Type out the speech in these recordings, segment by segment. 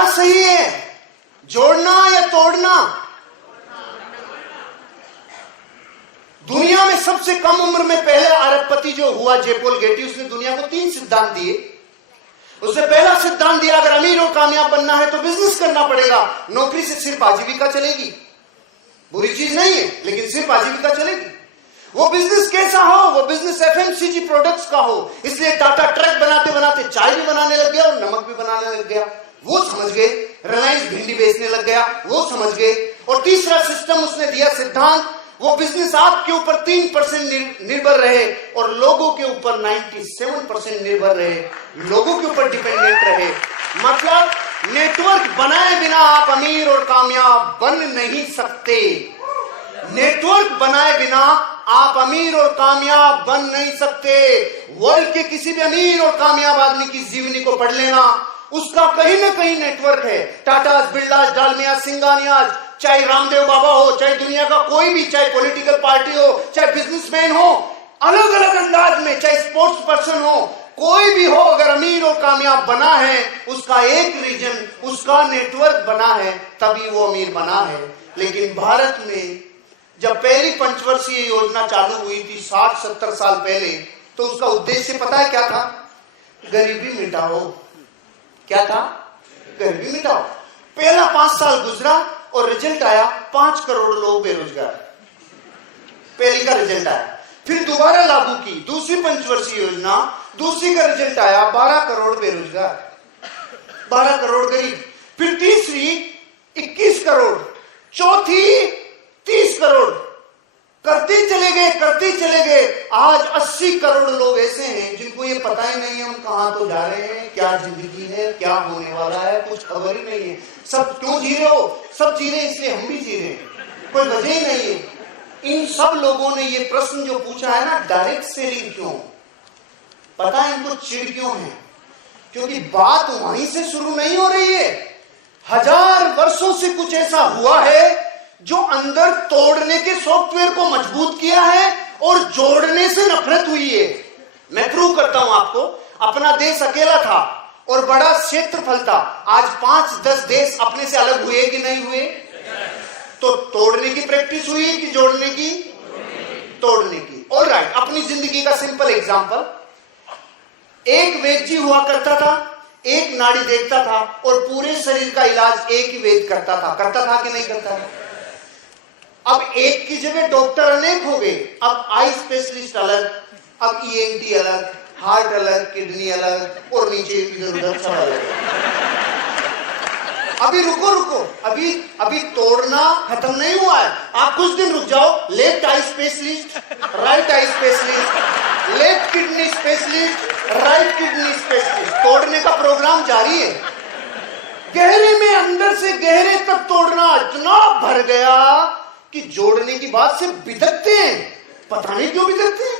क्या सही है, जोड़ना या तोड़ना? दुनिया में सबसे कम उम्र में पहले अरबपति जो हुआ जे-पॉल गेटी, उसने दुनिया को 3 सिद्धांत दिए। उसने पहला सिद्धांत दिया, अगर अमीर और कामयाब बनना है तो बिजनेस करना पड़ेगा। नौकरी से सिर्फ आजीविका चलेगी, बुरी चीज नहीं है, लेकिन सिर्फ आजीविका चलेगी। वो बिजनेस कैसा हो? वो बिजनेस एफएमसीजी प्रोडक्ट्स का हो। इसलिए टाटा ट्रक बनाते बनाते चाय भी बनाने लग गया और नमक भी बनाने लग गया, वो समझ गए। रिलायंस भिंडी बेचने लग गया, वो समझ गए। और तीसरा सिस्टम उसने दिया, सिद्धांत, वो बिजनेस आपके ऊपर 3% निर्भर रहे और लोगों के ऊपर 97% निर्भर रहे, लोगों के ऊपर डिपेंडेंट रहे। मतलब नेटवर्क बनाए बिना आप अमीर और कामयाब बन नहीं सकते। नेटवर्क बनाए बिना आप अमीर और कामयाब बन नहीं सकते। वर्ल्ड के किसी भी अमीर और कामयाब आदमी की जीवनी को पढ़ लेना, उसका कहीं ना कहीं नेटवर्क है। टाटा, बिरला, डालमिया, सिंगानियाज, चाहे रामदेव बाबा हो, चाहे दुनिया का कोई भी, चाहे पॉलिटिकल पार्टी हो, चाहे बिजनेसमैन हो, अलग अलग अंदाज में, चाहे स्पोर्ट्स पर्सन हो, कोई भी हो, अगर अमीर और कामयाब बना है, उसका एक रीजन, उसका नेटवर्क बना है, तभी वो अमीर बना है। लेकिन भारत में जब पहली पंचवर्षीय योजना चालू हुई थी 60-70 साल पहले, तो उसका उद्देश्य पता है क्या था? गरीबी मिटाओ। क्या था? गरीबी मिटाओ। पहला 5 साल गुजरा और रिजल्ट आया 5 करोड़ लोग बेरोजगार। पहली का रिजल्ट आया, फिर दोबारा लागू की दूसरी पंचवर्षीय योजना, दूसरी का रिजल्ट आया 12 करोड़ बेरोजगार, 12 करोड़ गरीब। फिर तीसरी 21 करोड़, चौथी 30 करोड़, करते चले गए। आज 80 करोड़ लोग ऐसे हैं जिनको ये पता ही नहीं है हम कहां तो जा रहे हैं, क्या जिंदगी है, क्या होने वाला है, कुछ खबर ही नहीं है। सब क्यों जी रहे हो? सब जी रहे इसलिए हम भी जी रहे हैं, कोई वजह ही नहीं है। इन सब लोगों ने ये प्रश्न जो पूछा है ना, डायरेक्ट सेलिंग क्यों? पता है इनको चिढ़ क्यों है? क्योंकि बात वहीं से शुरू नहीं हो रही है। 1000 वर्षों से कुछ ऐसा हुआ है जो अंदर तोड़ने के सॉफ्टवेयर को मजबूत किया है और जोड़ने से नफरत हुई है। मैं प्रूव करता हूं आपको। अपना देश अकेला था और बड़ा क्षेत्रफल था, आज 5-10 देश अपने से अलग हुए कि नहीं हुए? तो तोड़ने की प्रैक्टिस हुई कि जोड़ने की? तोड़ने की। ऑलराइट, अपनी जिंदगी का सिंपल एग्जांपल, एक वैद्य हुआ करता था, एक नाड़ी देखता था और पूरे शरीर का इलाज एक ही वैद्य करता था कि नहीं करता था? अब एक की जगह डॉक्टर अनेक हो गए। अब आई स्पेशलिस्ट अलग, अब ईएनटी अलग, हार्ट अलग, किडनी अलग और नीचे इधर-उधर सब अलग। अभी रुको, अभी तोड़ना खत्म नहीं हुआ है। आप कुछ दिन रुक जाओ। Left eye specialist, right eye specialist, left kidney specialist, right kidney specialist, तोड़ने का प्रोग्राम जारी है। गहरे में, अंदर से गहरे तक तोड़ना इतना भर गया कि जोड़ने की बात से बिदकते हैं। पता नहीं क्यों बिदकते हैं।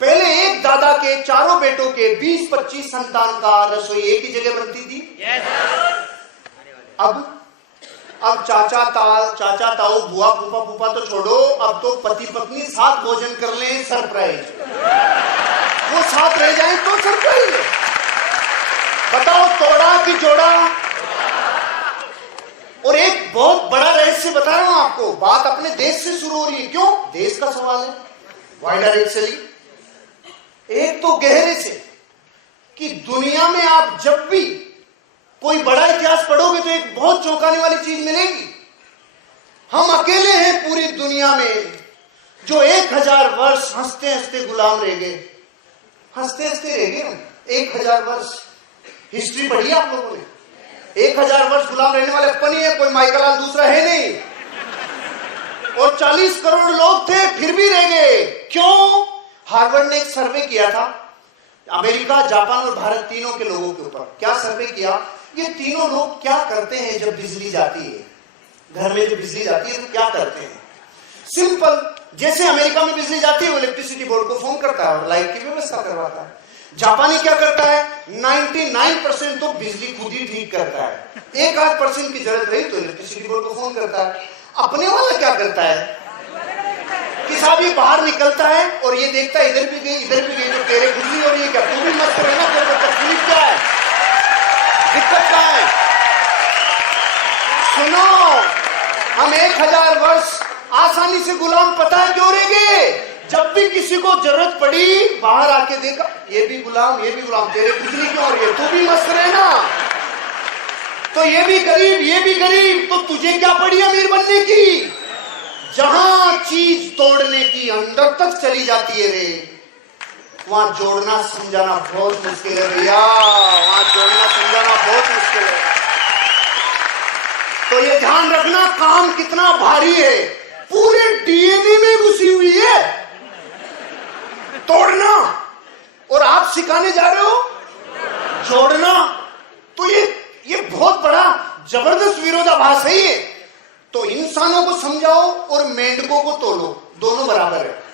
पहले एक दादा के चारों बेटों के 20-25 संतान का रसोई एक ही जगह बनती थी। अब चाचा ताऊ, बुआ, फूफा तो छोड़ो, अब तो पति पत्नी साथ भोजन कर लें, सरप्राइज। वो साथ रह जाएं तो सरप्राइज है। बताओ, तोड़ा कि जोड़ा? और एक बहुत बड़ा रहस्य बता रहा हूं आपको, बात अपने देश से शुरू हो रही है। क्यों? देश का सवाल है। Why directionally? एक तो गहरे से कि दुनिया में आप जब भी कोई बड़ा इतिहास पढ़ोगे तो एक बहुत चौंकाने वाली चीज मिलेगी। हम अकेले हैं पूरी दुनिया में जो 1000 वर्ष हंसते हंसते गुलाम रह गए। हंसते हंसते रह गए हम 1000 वर्ष। हिस्ट्री पढ़ी आप लोगों ने? 1000 वर्ष गुलाम रहने वाले अपन ही है, कोई माइकल आल दूसरा है नहीं। और 40 करोड़ लोग थे, फिर भी रह गए। क्यों? हार्वर्ड ने एक सर्वे किया था, अमेरिका, जापान और भारत तीनों के लोगों के ऊपर। क्या सर्वे किया? ये तीनों लोग क्या करते हैं जब बिजली जाती है, घर में जब बिजली जाती है तो क्या करते हैं? सिंपल, जैसे अमेरिका में बिजली जाती है वो इलेक्ट्रिसिटी बोर्ड को फोन करता है और लाइट की व्यवस्था करवाता है। जापानी क्या करता है? 99% तो बिजली खुद ही ठीक करता है। 1-8% की जरूरत रही तो इलेक्ट्रिसिटी बोर्ड को फोन करता है। अपने वाला क्या करता है कि साहब ये बाहर निकलता है और ये देखता है इधर भी गई तो तेरे खुशी हो रही है क्या? तू भी मत रहना, तेरे को तकलीफ क्या है, दिक्कत क्या है? सुनो, हम 1000 वर्ष आसानी से गुलाम पता है क्यों रहेंगे? जब भी किसी को जरूरत पड़ी बाहर आके देखा, ये भी गुलाम, ये भी गुलाम, तेरे खुजली क्यों हो रही है? तू भी मस्त रहे ना। तो ये भी गरीब, ये भी गरीब, तो तुझे क्या पड़ी अमीर बनने की? जहां चीज तोड़ने की अंदर तक चली जाती है रे, वहां जोड़ना समझाना बहुत मुश्किल है भैया, वहां जोड़ना समझाना बहुत मुश्किल है। तो ये ध्यान रखना, काम कितना भारी है, पूरे डीएनए में घुसी हुई है तोड़ना, और आप सिखाने जा रहे हो जोड़ना। तो ये बहुत बड़ा जबरदस्त विरोधाभास है ये। तो इंसानों को समझाओ और मेंढकों को तोलो, दोनों बराबर है।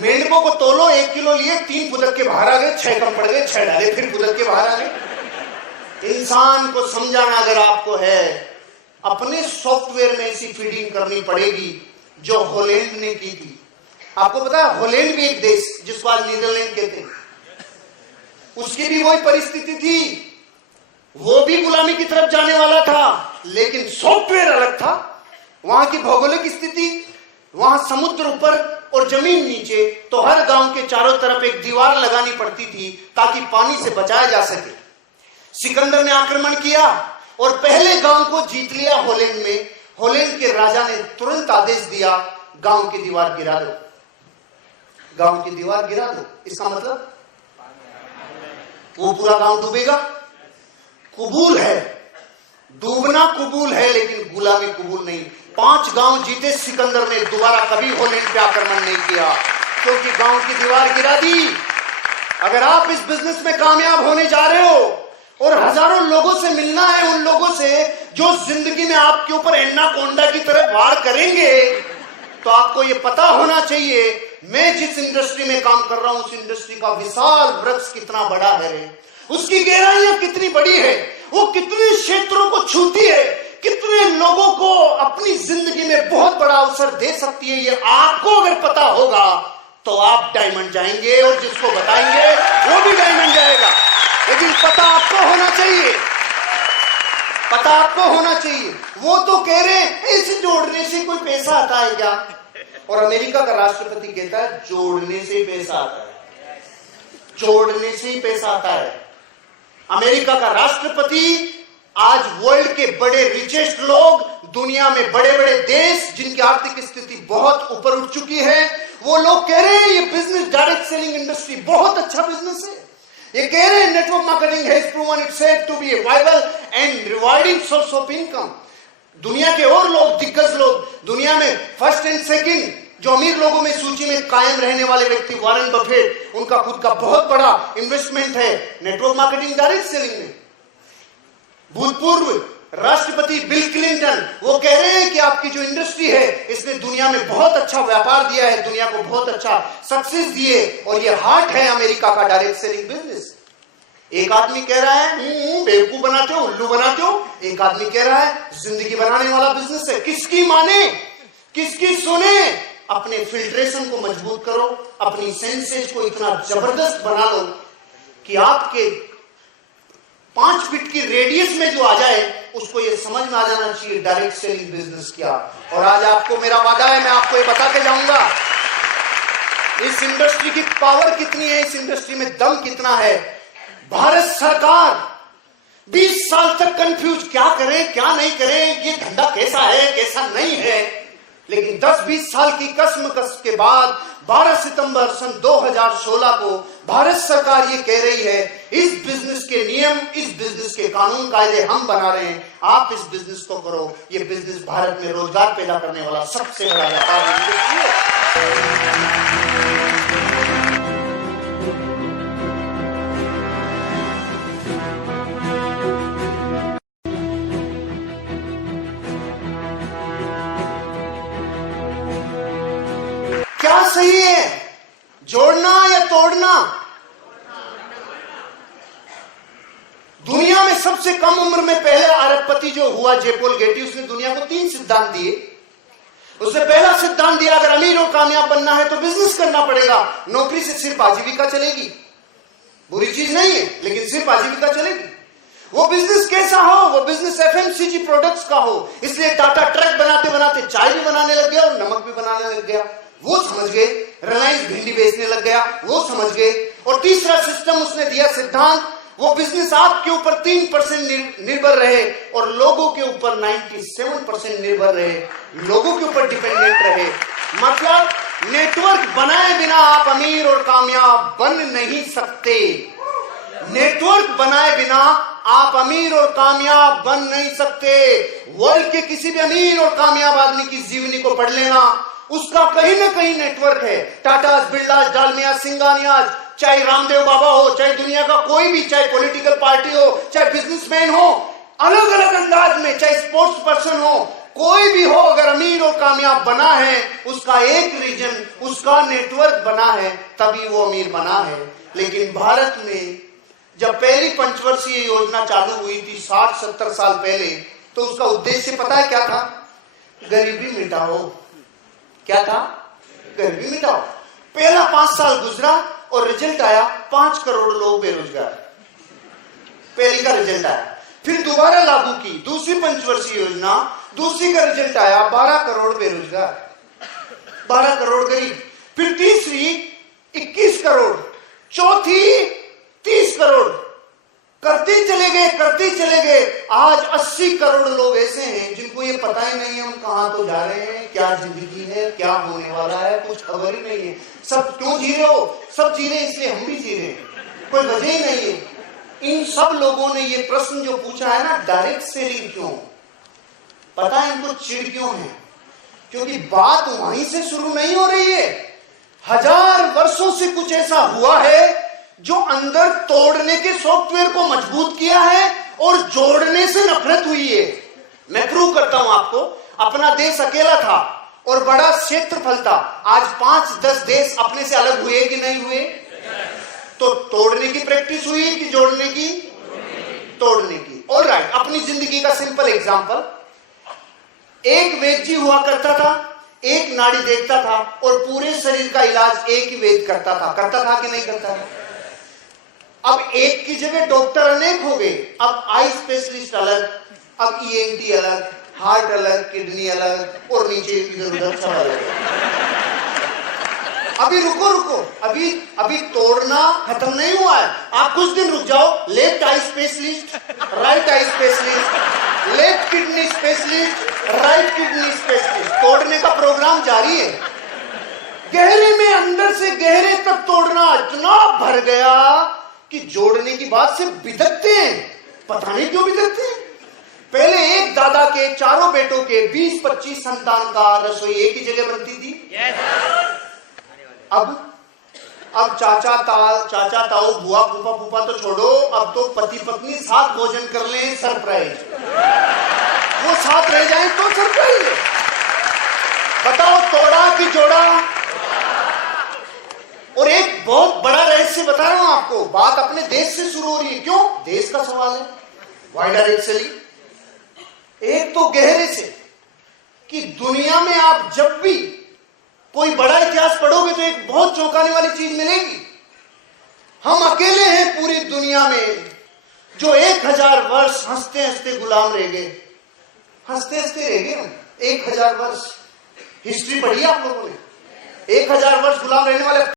मेंढकों को तोलो, 1 किलो लिए, 3 फुदक के बाहर आ गए, 6 कम पड़ गए, 6 डाले, फिर फुदक के बाहर आ गए। इंसान को समझाना अगर आपको है, अपने सॉफ्टवेयर में ऐसी फीडिंग करनी पड़ेगी जो हॉलैंड ने की थी। आपको पता है हॉलैंड भी एक देश जिसको आज नीदरलैंड कहते हैं, उसकी भी वही परिस्थिति थी, वो भी गुलामी की तरफ जाने वाला था, लेकिन सॉफ्टवेयर अलग था। वहां की भौगोलिक स्थिति, वहां समुद्र ऊपर और जमीन नीचे, तो हर गांव के चारों तरफ एक दीवार लगानी पड़ती थी ताकि पानी से बचाया जा सके। सिकंदर ने आक्रमण किया और पहले गांव को जीत लिया हॉलैंड में। हॉलैंड के राजा ने तुरंत आदेश दिया, गांव की दीवार गिरा दो, गांव की दीवार गिरा दो। इसका मतलब वो पूरा गांव डूबेगा। कबूल है, डूबना कबूल है, लेकिन गुलामी कबूल नहीं। 5 गांव जीते सिकंदर ने, दोबारा कभी हॉलैंड पे आक्रमण नहीं किया, क्योंकि गांव की दीवार गिरा दी। अगर आप इस बिजनेस में कामयाब होने जा रहे हो और हजारों लोगों से मिलना है, उन लोगों से जो जिंदगी में आपके ऊपर एनाकोंडा की तरह वार करेंगे, तो आपको ये पता होना चाहिए मैं जिस इंडस्ट्री में काम कर रहा हूं उस इंडस्ट्री का विशाल वृक्ष कितना बड़ा है, उसकी गहराइयां कितनी बड़ी है, वो कितने क्षेत्रों को छूती है, कितने लोगों को अपनी जिंदगी में बहुत बड़ा अवसर दे सकती है। ये आपको अगर पता होगा तो आप डायमंड जाएंगे, और जिसको बताएंगे वो भी डायमंड जाएगा। लेकिन पता आपको होना चाहिए, पता आपको होना चाहिए। वो तो कह रहे हैं इस जोड़ने से कोई पैसा आता है क्या? और अमेरिका का राष्ट्रपति कहता है जोड़ने से ही पैसा आता है, जोड़ने से ही पैसा आता है। अमेरिका का राष्ट्रपति, आज वर्ल्ड के बड़े रिचेस्ट लोग, दुनिया में बड़े बड़े देश जिनकी आर्थिक स्थिति बहुत ऊपर उठ चुकी है, वो लोग कह रहे हैं ये बिजनेस, डायरेक्ट सेलिंग इंडस्ट्री बहुत अच्छा बिजनेस है। ये कह रहे हैं network marketing has proven itself to be a viable and rewarding source of income. दुनिया के और लोग, दिग्गज लोग, दुनिया में फर्स्ट एंड सेकंड जो अमीर लोगों में सूची में कायम रहने वाले व्यक्ति वॉरेन बफेट, उनका खुद का बहुत बड़ा इन्वेस्टमेंट है नेटवर्क मार्केटिंग, डायरेक्ट सेलिंग में। भूतपूर्व राष्ट्रपति बिल क्लिंटन, वो कह रहे हैं कि आपकी जो इंडस्ट्री है इसने दुनिया में बहुत अच्छा व्यापार दिया है, दुनिया को बहुत अच्छा सक्सेस दिए, और ये हार्ट है अमेरिका का डायरेक्ट सेलिंग बिजनेस। एक आदमी कह रहा है बेवकूफ बनाते हो, उल्लू बनाते हो, एक आदमी कह रहा है जिंदगी बनाने वाला बिजनेस है। किसकी माने, किसकी सुने? अपने फिल्ट्रेशन को मजबूत करो, अपनी सेंसेज को इतना जबरदस्त बना लो कि आपके 5 फीट की रेडियस में जो आ जाए उसको ये समझ में आ जाना चाहिए डायरेक्ट सेलिंग बिजनेस क्या। और आज आपको मेरा वादा है, मैं आपको ये बता के जाऊंगा इस इंडस्ट्री की पावर कितनी है, इस इंडस्ट्री में दम कितना है। भारत सरकार 20 साल तक कंफ्यूज, क्या करें क्या नहीं करें, ये धंधा कैसा है कैसा नहीं है, लेकिन 10-20 साल की कसम के बाद 12 सितंबर सन 2016 को भारत सरकार ये कह रही है इस बिजनेस के नियम, इस बिजनेस के कानून कायदे हम बना रहे हैं, आप इस बिजनेस को करो। ये बिजनेस भारत में रोजगार पैदा करने वाला सबसे बड़ा व्यापार है। क्या सही है, जोड़ना या तोड़ना? दुनिया में सबसे कम उम्र में पहले अरबपति जो हुआ जे-पॉल गेटी, उसने दुनिया को 3 सिद्धांत दिए। उसने पहला सिद्धांत दिया अगर अमीर और कामयाब बनना है तो बिजनेस करना पड़ेगा, नौकरी से सिर्फ आजीविका चलेगी, बुरी चीज नहीं है लेकिन सिर्फ आजीविका चलेगी। वो बिजनेस कैसा हो, वो बिजनेस एफएमसीजी प्रोडक्ट्स का हो। इसलिए टाटा ट्रक बनाते बनाते चाय भी बनाने लग गया और नमक भी बनाने लग गया, वो समझ गए। रिलायंस भिंडी बेचने लग गया, वो समझ गए। और तीसरा सिस्टम उसने दिया सिद्धांत, वो बिजनेस आपके ऊपर 3% निर्भर रहे और लोगों के ऊपर 97% निर्भर रहे, लोगों के ऊपर डिपेंडेंट रहे। मतलब नेटवर्क बनाए बिना आप अमीर और कामयाब बन नहीं सकते। नेटवर्क बनाए बिना आप अमीर और कामयाब बन नहीं सकते। वर्ल्ड के किसी भी अमीर और कामयाब आदमी की जीवनी को पढ़ लेना, उसका कहीं ना कहीं नेटवर्क है। टाटा, बिरला, डालमिया, सिंघानिया, चाहे रामदेव बाबा हो, चाहे दुनिया का कोई भी, चाहे पॉलिटिकल पार्टी हो, चाहे बिजनेसमैन हो, अलग अलग अंदाज में, चाहे स्पोर्ट्स पर्सन हो, कोई भी हो, अगर अमीर और कामयाब बना है, उसका एक रीजन, उसका नेटवर्क बना है, तभी वो अमीर बना है। लेकिन भारत में जब पहली पंचवर्षीय योजना चालू हुई थी 60-70 साल पहले, तो उसका उद्देश्य पता है क्या था? गरीबी मिटाओ। क्या था? गरीबी मिटाओ। पहला 5 साल गुजरा और रिजल्ट आया 5 करोड़ लोग बेरोजगार। पहली का रिजल्ट आया, फिर दोबारा लागू की दूसरी पंचवर्षीय योजना, दूसरी का रिजल्ट आया 12 करोड़ बेरोजगार, 12 करोड़ गरीब। फिर तीसरी 21 करोड़, चौथी 30 करोड़, करते चले गए। आज 80 करोड़ लोग ऐसे हैं जिनको ये पता ही नहीं है हम कहां तो जा रहे हैं, क्या जिंदगी है, क्या होने वाला है, कुछ खबर ही नहीं है। सब क्यों जी रहे हो? सब जी रहे इसलिए हम भी जी रहे हैं, कोई वजह ही नहीं है। इन सब लोगों ने ये प्रश्न जो पूछा है ना, डायरेक्ट सेलिंग क्यों, पता है इनको चिढ़ क्यों है? क्योंकि बात वहीं से शुरू नहीं हो रही है। 1000 वर्षों से कुछ ऐसा हुआ है जो अंदर तोड़ने के सॉफ्टवेयर को मजबूत किया है और जोड़ने से नफरत हुई है। मैं प्रूव करता हूं आपको। अपना देश अकेला था और बड़ा क्षेत्रफल था, आज 5-10 देश अपने से अलग हुए कि नहीं हुए? तो तोड़ने की प्रैक्टिस हुई कि जोड़ने की? तोड़ने की। ऑलराइट, अपनी जिंदगी का सिंपल एग्जांपल, एक वैद्य हुआ करता था, एक नाड़ी देखता था और पूरे शरीर का इलाज एक ही वैद्य करता था कि नहीं करता था? अब एक की जगह डॉक्टर अनेक हो गए। अब आई स्पेशलिस्ट अलग, अब ईएनटी अलग, हार्ट अलग, किडनी अलग और नीचे इधर-उधर सब अलग। अभी रुको, अभी तोड़ना खत्म नहीं हुआ है। आप कुछ दिन रुक जाओ। Left eye specialist, right eye specialist, left kidney specialist, right kidney specialist, तोड़ने का प्रोग्राम जारी है। गहरे में, अंदर से गहरे तक तोड़ना इतना भर गया कि जोड़ने की बात से बिदकते हैं। पता नहीं क्यों बिदकते हैं। पहले एक दादा के चारों बेटों के 20-25 संतान का रसोई एक ही जगह बनती थी। अब चाचा ताऊ बुआ फूफा तो छोड़ो, अब तो पति पत्नी साथ भोजन कर लें, सरप्राइज। वो साथ रह जाए तो सरप्राइज है। बताओ तोड़ा कि जोड़ा? और एक बहुत बड़ा रहस्य बता रहा हूं आपको, बात अपने देश से शुरू हो रही है। क्यों? देश का सवाल है। Why directly? एक तो गहरे से कि दुनिया में आप जब भी कोई बड़ा इतिहास पढ़ोगे तो एक बहुत चौंकाने वाली चीज मिलेगी। हम अकेले हैं पूरी दुनिया में जो 1000 वर्ष हंसते हंसते गुलाम रह गए। हंसते हंसते रह गए हम 1000 वर्ष। हिस्ट्री पढ़ी आप लोगों ने? 1000 वर्ष गुलाम रहने वाले